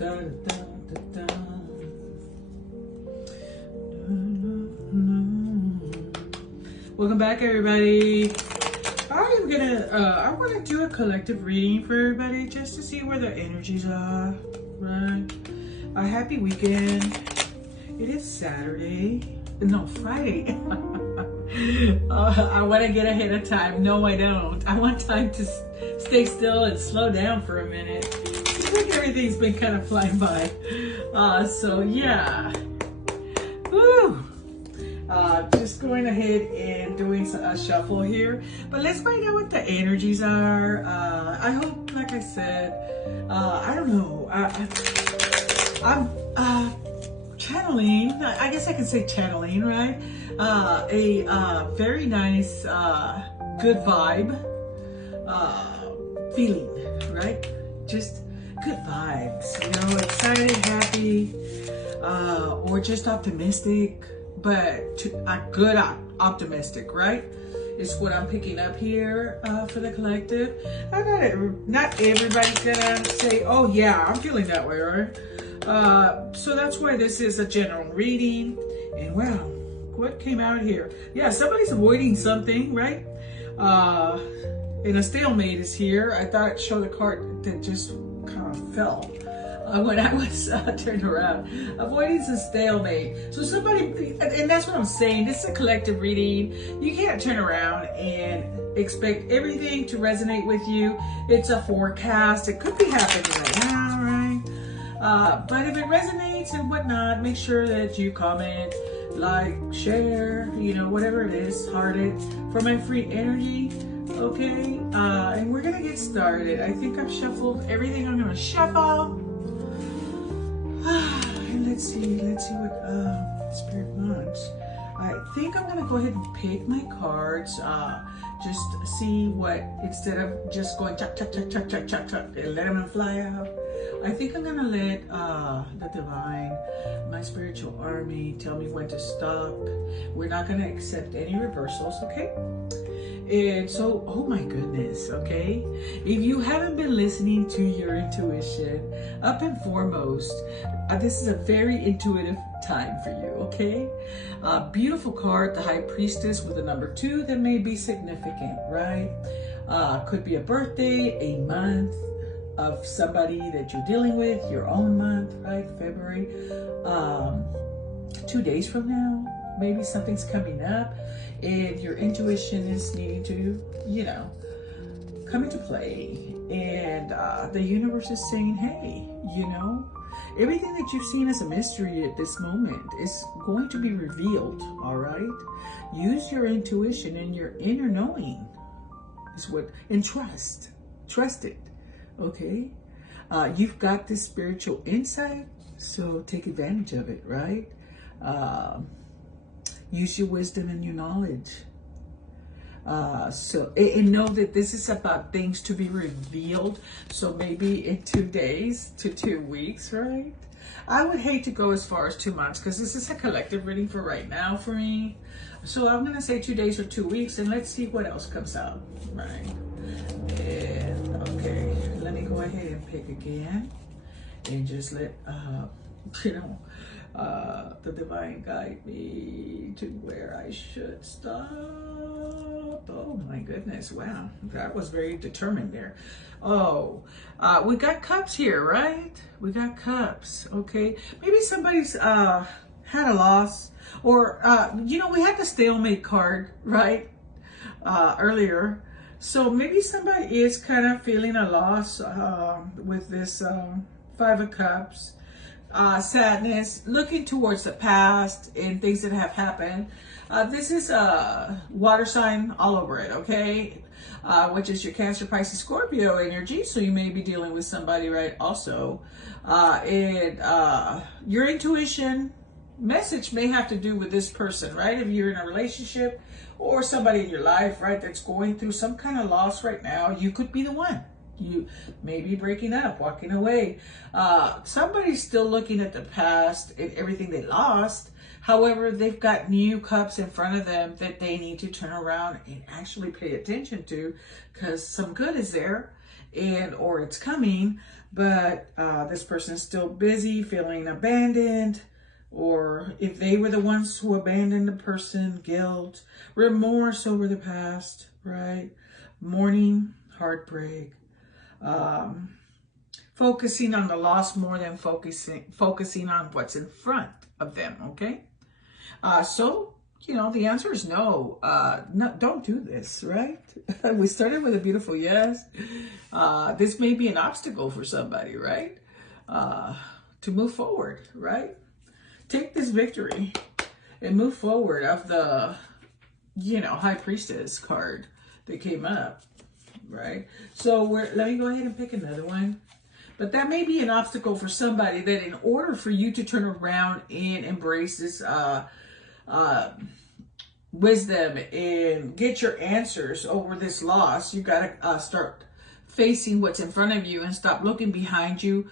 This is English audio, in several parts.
Dun, dun, dun, dun. Welcome back, everybody. I want to do a collective reading for everybody just to see where their energies are, right? A happy weekend. It is Saturday. No, Friday. I want to get ahead of time. No, I don't. I want time to stay still and slow down for a minute. Seems like everything's been kind of flying by. So yeah. Woo! Just going ahead and doing a shuffle here. But let's find out what the energies are. I hope, like I said, I don't know. I'm channeling, I guess I can say channeling, right? A very nice, good vibe, feeling, right? Just good vibes, you know, excited, happy, or just optimistic, but good optimistic, right? Is what I'm picking up here for the collective. Not everybody's gonna say, oh yeah, I'm feeling that way, right? So that's why this is a general reading. And wow, what came out here? Yeah, somebody's avoiding something, right? And a stalemate is here. I thought it showed a card that just kind of fell when I was turned around. Avoiding a stalemate. So somebody, and that's what I'm saying, this is a collective reading. You can't turn around and expect everything to resonate with you. It's a forecast. It could be happening right now, right? But if it resonates and whatnot, make sure that you comment, like, share, you know, whatever it is, heart it for my free energy. Okay, and we're gonna get started. I think I've shuffled everything I'm gonna shuffle. And let's see what Spirit wants. I think I'm gonna go ahead and pick my cards. Just see what, instead of just going chuck, chuck, chuck, chuck, chuck, chuck, chuck, and let them fly out. I think I'm gonna let the divine, my spiritual army, tell me when to stop. We're not gonna accept any reversals, okay? And so, oh my goodness, okay? If you haven't been listening to your intuition, up and foremost, this is a very intuitive time for you, okay? Beautiful card, the High Priestess with the number 2 that may be significant, right? Could be a birthday, a month of somebody that you're dealing with, your own month, right? February. 2 days from now, maybe something's coming up and your intuition is needing to, you know, come into play. And the universe is saying, hey, you know, everything that you've seen as a mystery at this moment is going to be revealed, all right? Use your intuition and your inner knowing is what, and trust it, okay? You've got this spiritual insight, so take advantage of it, right? Use your wisdom and your knowledge. And know that this is about things to be revealed. So maybe in 2 days to 2 weeks, right? I would hate to go as far as 2 months because this is a collective reading for right now for me. So I'm going to say 2 days or 2 weeks, and let's see what else comes out, right? And okay, let me go ahead and pick again and just let, you know, the divine guide me to where I should stop. Oh my goodness, wow, that was very determined there. Oh, we got cups here, right? We got cups, okay? Maybe somebody's had a loss, or you know, we had the stalemate card, right? Earlier. So maybe somebody is kind of feeling a loss with this 5 of Cups. Sadness, looking towards the past and things that have happened. This is a water sign all over it, okay? Which is your Cancer, Pisces, Scorpio energy. So you may be dealing with somebody, right? Also, and your intuition message may have to do with this person, right? If you're in a relationship or somebody in your life, right, that's going through some kind of loss right now, you could be the one. You may be breaking up, walking away. Somebody's still looking at the past and everything they lost. However, they've got new cups in front of them that they need to turn around and actually pay attention to, because some good is there, and or it's coming. but this person is still busy, feeling abandoned, or if they were the ones who abandoned the person, guilt, remorse over the past, right? Mourning, heartbreak, focusing on the loss more than focusing on what's in front of them, okay? So, you know, the answer is no. No, don't do this, right? We started with a beautiful yes. This may be an obstacle for somebody, right? To move forward, right? Take this victory and move forward of the, you know, High Priestess card that came up, right? So let me go ahead and pick another one. But that may be an obstacle for somebody, that in order for you to turn around and embrace this wisdom and get your answers over this loss, you got to start facing what's in front of you and stop looking behind you.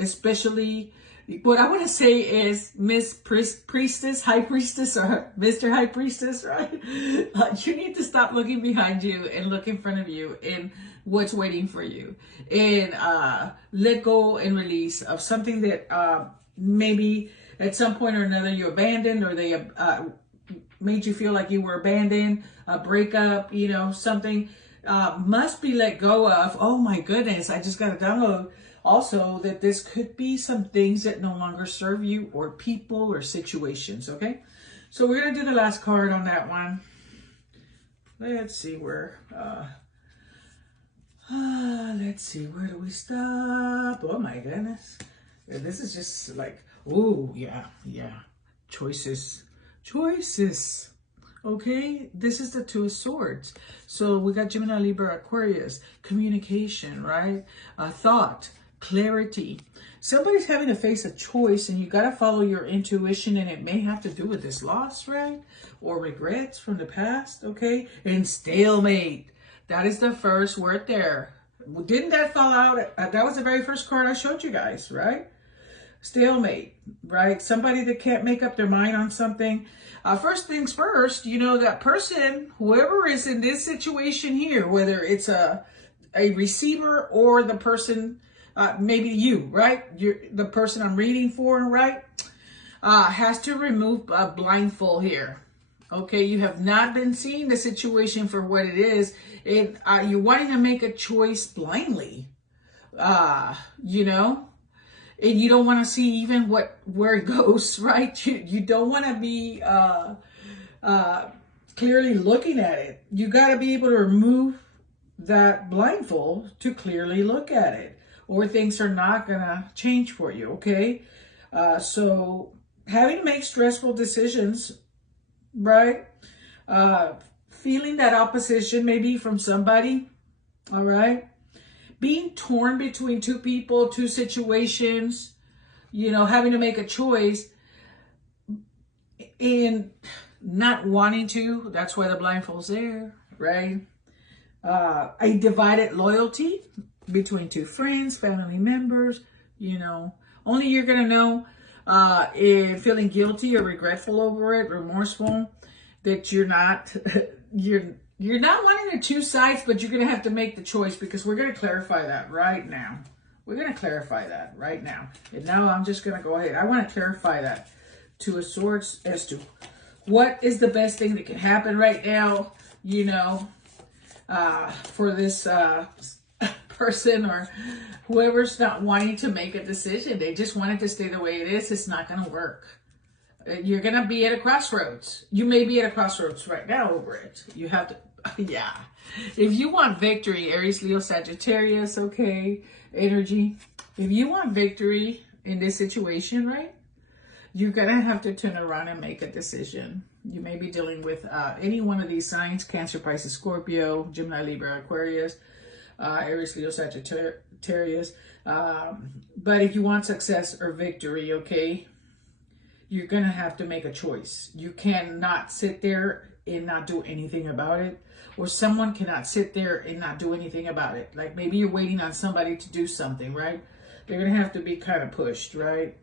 Especially, what I want to say is Miss Priestess, High Priestess, or Mr. High Priestess, right? You need to stop looking behind you and look in front of you and what's waiting for you. And let go and release of something that maybe at some point or another you abandoned, or they made you feel like you were abandoned, a breakup, you know, something must be let go of. Oh my goodness, I just got to download also that this could be some things that no longer serve you, or people or situations, okay? So we're going to do the last card on that one. Let's see where, let's see, where do we stop? Oh my goodness. Yeah, this is just like, oh yeah. Choices. Okay, this is the Two of Swords. So we got Gemini, Libra, Aquarius, communication, right? Thought, clarity. Somebody's having to face a choice, and you got to follow your intuition, and it may have to do with this loss, right? Or regrets from the past, okay? And stalemate. That is the first word there. Didn't that fall out? That was the very first card I showed you guys, right? Stalemate, right? Somebody that can't make up their mind on something. First things first, you know, that person, whoever is in this situation here, whether it's a receiver or the person, maybe you, right? The person I'm reading for, right? Has to remove a blindfold here. Okay, you have not been seeing the situation for what it is. You're wanting to make a choice blindly, you know? And you don't want to see even where it goes, right? You don't want to be clearly looking at it. You got to be able to remove that blindfold to clearly look at it, or things are not going to change for you, okay? So having to make stressful decisions, right? Feeling that opposition maybe from somebody, all right? Being torn between two people, two situations, you know, having to make a choice and not wanting to. That's why the blindfold's there, right? A divided loyalty between two friends, family members, you know. Only you're going to know if feeling guilty or regretful over it, remorseful, that you're not, you're not wanting to choose sides, but you're going to have to make the choice, because we're going to clarify that right now. We're going to clarify that right now. And now I'm just going to go ahead. I want to clarify that Two of Swords as to what is the best thing that can happen right now, you know, for this person or whoever's not wanting to make a decision. They just want it to stay the way it is. It's not going to work. You're going to be at a crossroads. You may be at a crossroads right now over it. You have to, yeah. If you want victory, Aries, Leo, Sagittarius, okay, energy. If you want victory in this situation, right, you're going to have to turn around and make a decision. You may be dealing with any one of these signs: Cancer, Pisces, Scorpio, Gemini, Libra, Aquarius, Aries, Leo, Sagittarius. But if you want success or victory, okay, you're going to have to make a choice. You cannot sit there and not do anything about it. Or someone cannot sit there and not do anything about it. Like maybe you're waiting on somebody to do something, right? They're going to have to be kind of pushed, right?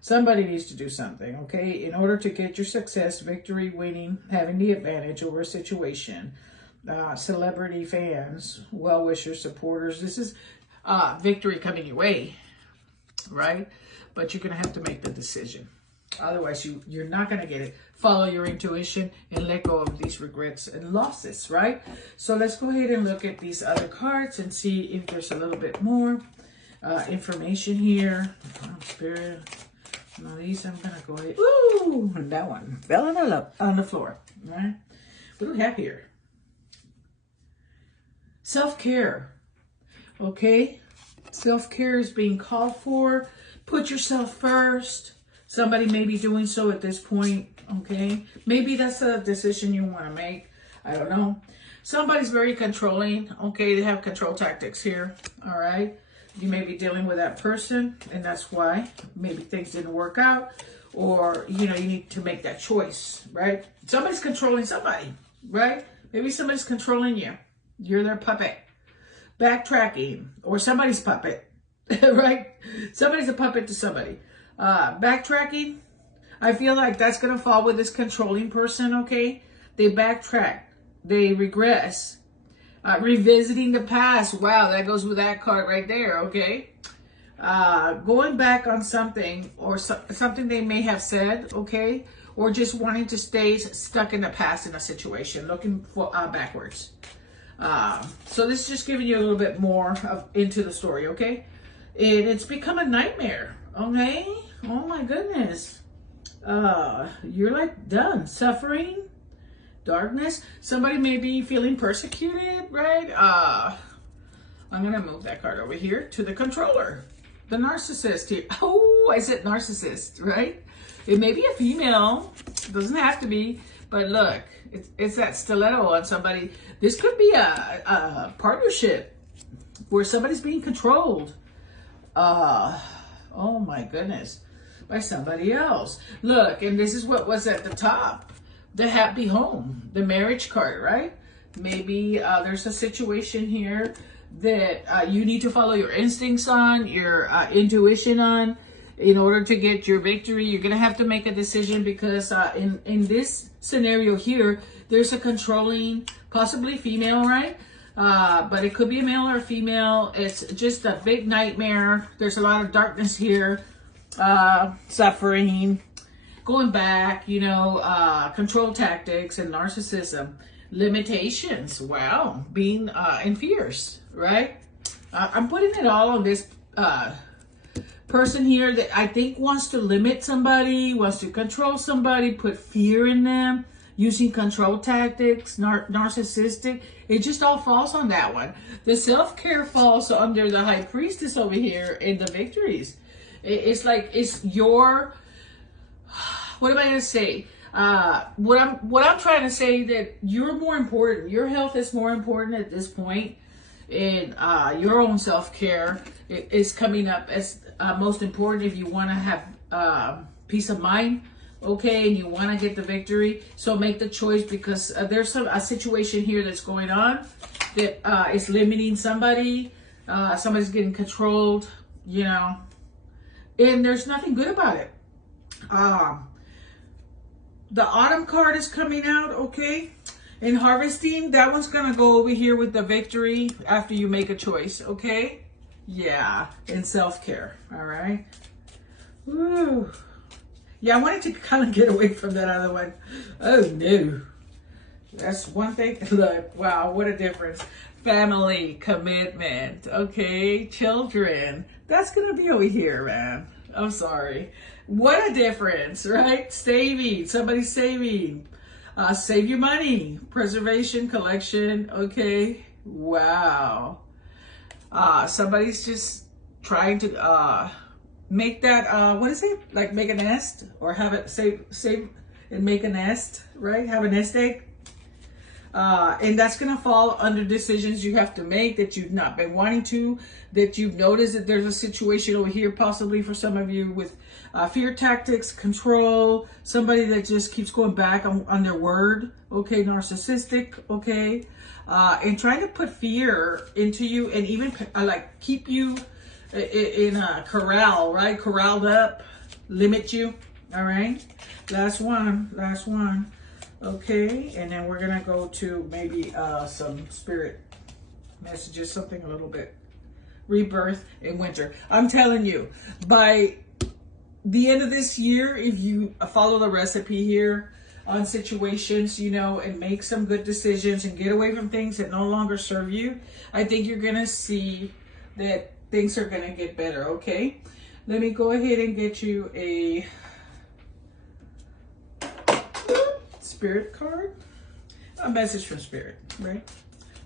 Somebody needs to do something, okay? In order to get your success, victory, winning, having the advantage over a situation. Celebrity fans, well-wishers, supporters. This is victory coming your way, right? But you're going to have to make the decision. Otherwise, you're not going to get it. Follow your intuition and let go of these regrets and losses, right? So let's go ahead and look at these other cards and see if there's a little bit more information here. Spirit. Now these I'm going to go ahead. Ooh, that one fell on the floor, right? What do we have here? Self-care, okay? Self-care is being called for. Put yourself first. Somebody may be doing so at this point, okay? Maybe that's a decision you want to make. I don't know. Somebody's very controlling, okay? They have control tactics here, all right? You may be dealing with that person, and that's why maybe things didn't work out, or, you know, you need to make that choice, right? Somebody's controlling somebody, right? Maybe somebody's controlling you. You're their puppet. Backtracking, or somebody's puppet, right? Somebody's a puppet to somebody. Backtracking, I feel like that's going to fall with this controlling person, okay? They backtrack. They regress. Revisiting the past. Wow, that goes with that card right there, okay? Going back on something or something they may have said, okay? Or just wanting to stay stuck in the past in a situation, looking for backwards. So this is just giving you a little bit more into the story, okay? And it's become a nightmare, okay? Oh my goodness. You're like done. Suffering, darkness. Somebody may be feeling persecuted, right? I'm going to move that card over here to the controller. The narcissist here. Oh, I said narcissist, right? It may be a female. It doesn't have to be. But look, it's that stiletto on somebody. This could be a partnership where somebody's being controlled. Oh my goodness. By somebody else. Look, and this is what was at the top. The happy home. The marriage card, right? Maybe there's a situation here that you need to follow your instincts on, your intuition on, in order to get your victory. You're going to have to make a decision because in this scenario here, there's a controlling, possibly female, right? But it could be a male or a female. It's just a big nightmare. There's a lot of darkness here, suffering, going back, you know, control tactics and narcissism, limitations. Wow, being in fears, right? I'm putting it all on this person here that I think wants to limit somebody, wants to control somebody, put fear in them, using control tactics, narcissistic. It just all falls on that one. The self-care falls under the high priestess over here in the victories. It's like, it's your, what am I going to say? What I'm trying to say that you're more important. Your health is more important at this point. And your own self-care is coming up as most important if you want to have peace of mind, okay, and you want to get the victory. So make the choice because there's a situation here that's going on that is limiting somebody. Somebody's getting controlled, you know, and there's nothing good about it. The autumn card is coming out, okay? In harvesting, that one's going to go over here with the victory after you make a choice, okay? Yeah, in self-care, all right? Woo. Yeah, I wanted to kind of get away from that other one. Oh, no. That's one thing. Look, wow, what a difference. Family, commitment, okay? Children. That's going to be over here, man. I'm sorry. What a difference, right? Saving. Somebody's saving. Save your money. Preservation, collection, okay? Wow. Somebody's just trying to make that, what is it? Like make a nest or have it save and make a nest, right? Have a nest egg. And that's going to fall under decisions you have to make that you've not been wanting to, that you've noticed that there's a situation over here, possibly for some of you with fear tactics, control, somebody that just keeps going back on their word, okay, narcissistic, okay, and trying to put fear into you and even like keep you in a corral, right? Corralled up, limit you, all right? Last one. Okay, and then we're gonna go to maybe some spirit messages, something a little bit rebirth in winter. I'm telling you, by the end of this year, if you follow the recipe here on situations, you know, and make some good decisions and get away from things that no longer serve you, I think you're going to see that things are going to get better, okay? Let me go ahead and get you a Spirit card. A message from Spirit, right?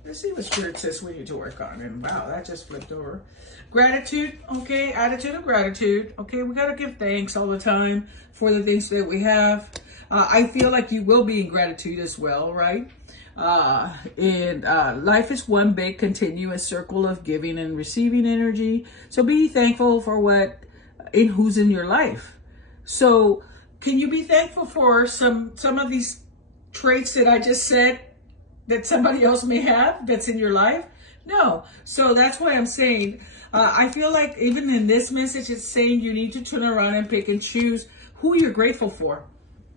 Let's see what Spirit says we need to work on. And wow, that just flipped over. Gratitude, okay? Attitude of gratitude. Okay, we got to give thanks all the time for the things that we have. I feel like you will be in gratitude as well, right? Life is one big continuous circle of giving and receiving energy. So be thankful for who's in your life. So can you be thankful for some of these traits that I just said that somebody else may have that's in your life? No. So that's why I'm saying, I feel like even in this message, it's saying you need to turn around and pick and choose who you're grateful for,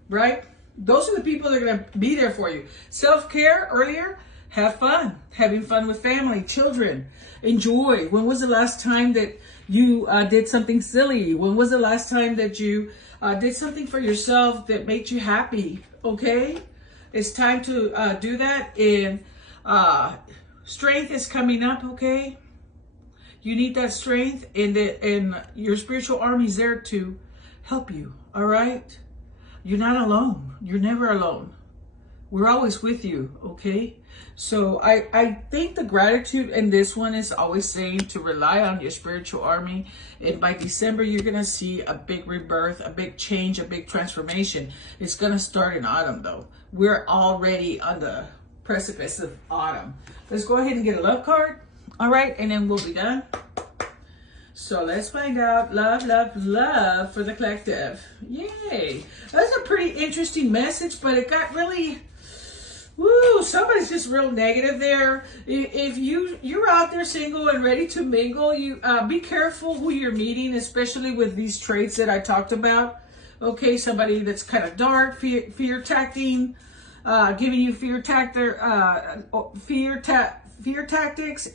right? Those are the people that are going to be there for you. Self-care earlier, have fun. Having fun with family, children. Enjoy. When was the last time that you did something silly? When was the last time that you did something for yourself that made you happy? Okay? It's time to do that. And strength is coming up, okay? You need that strength, and your spiritual army is there to help you, all right? You're not alone. You're never alone. We're always with you, okay? So I think the gratitude in this one is always saying to rely on your spiritual army. And by December, you're going to see a big rebirth, a big change, a big transformation. It's going to start in autumn, though. We're already on the precipice of autumn. Let's go ahead and get a love card. All right, and then we'll be done. So let's find out. Love, love, love for the collective. Yay. That's a pretty interesting message, but it got really... Woo, somebody's just real negative there. If you're out there single and ready to mingle, you be careful who you're meeting, especially with these traits that I talked about. Okay, somebody that's kind of dark, fear tacting, giving you fear tactics,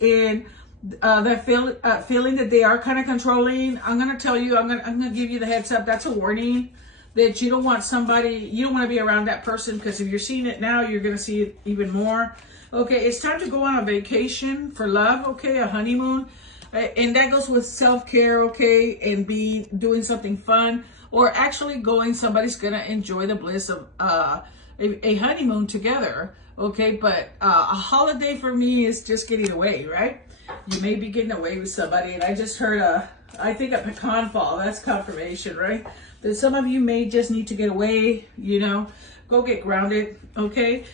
and that feeling that they are kind of controlling. I'm gonna tell you, I'm gonna give you the heads up. That's a warning. That you don't want to be around that person, because if you're seeing it now, you're going to see it even more. Okay, it's time to go on a vacation for love, okay, a honeymoon. And that goes with self-care, okay, and doing something fun. Or actually somebody's going to enjoy the bliss of a honeymoon together, okay. But a holiday for me is just getting away, right? You may be getting away with somebody. And I just heard I think a pecan fall. That's confirmation, right? That some of you may just need to get away, you know, go get grounded, okay?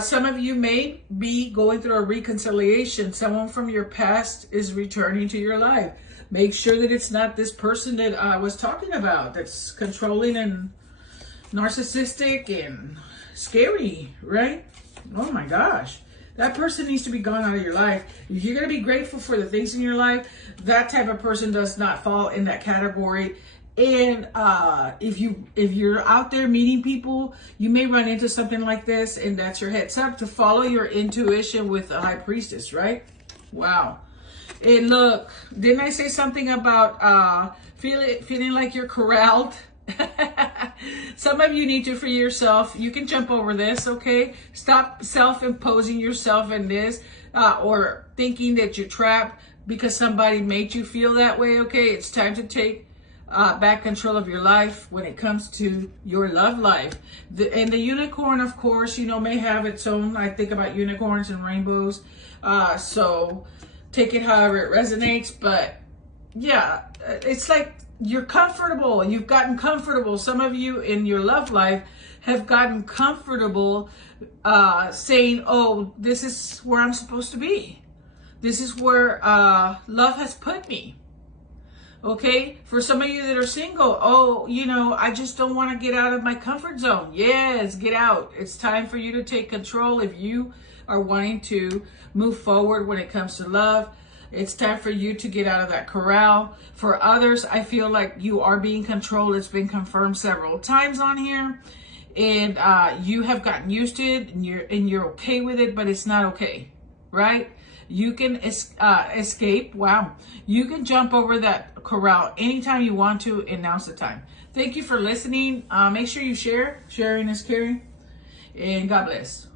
Some of you may be going through a reconciliation. Someone from your past is returning to your life. Make sure that it's not this person that I was talking about that's controlling and narcissistic and scary, right? Oh my gosh. That person needs to be gone out of your life. If you're going to be grateful for the things in your life, that type of person does not fall in that category. And if you're out there meeting people, you may run into something like this, and that's your heads up to follow your intuition with the High Priestess, right? Wow. And look, didn't I say something about feeling like you're corralled? Some of you need to free yourself. You can jump over this, okay? Stop self-imposing yourself in this or thinking that you're trapped because somebody made you feel that way, okay? It's time to take back control of your life when it comes to your love life. And the unicorn, of course, you know, may have its own. I think about unicorns and rainbows. So take it however it resonates. But yeah, it's like you're comfortable. You've gotten comfortable. Some of you in your love life have gotten comfortable saying, oh, this is where I'm supposed to be. This is where love has put me. Okay, for some of you that are single, oh, you know, I just don't want to get out of my comfort zone. Yes, get out. It's time for you to take control if you are wanting to move forward when it comes to love. It's time for you to get out of that corral. For others, I feel like you are being controlled. It's been confirmed several times on here. And you have gotten used to it, and you're okay with it, but it's not okay, right? You can escape. Wow. You can jump over that corral anytime you want to, and now's the time. Thank you for listening. Make sure you share. Sharing is caring. And God bless.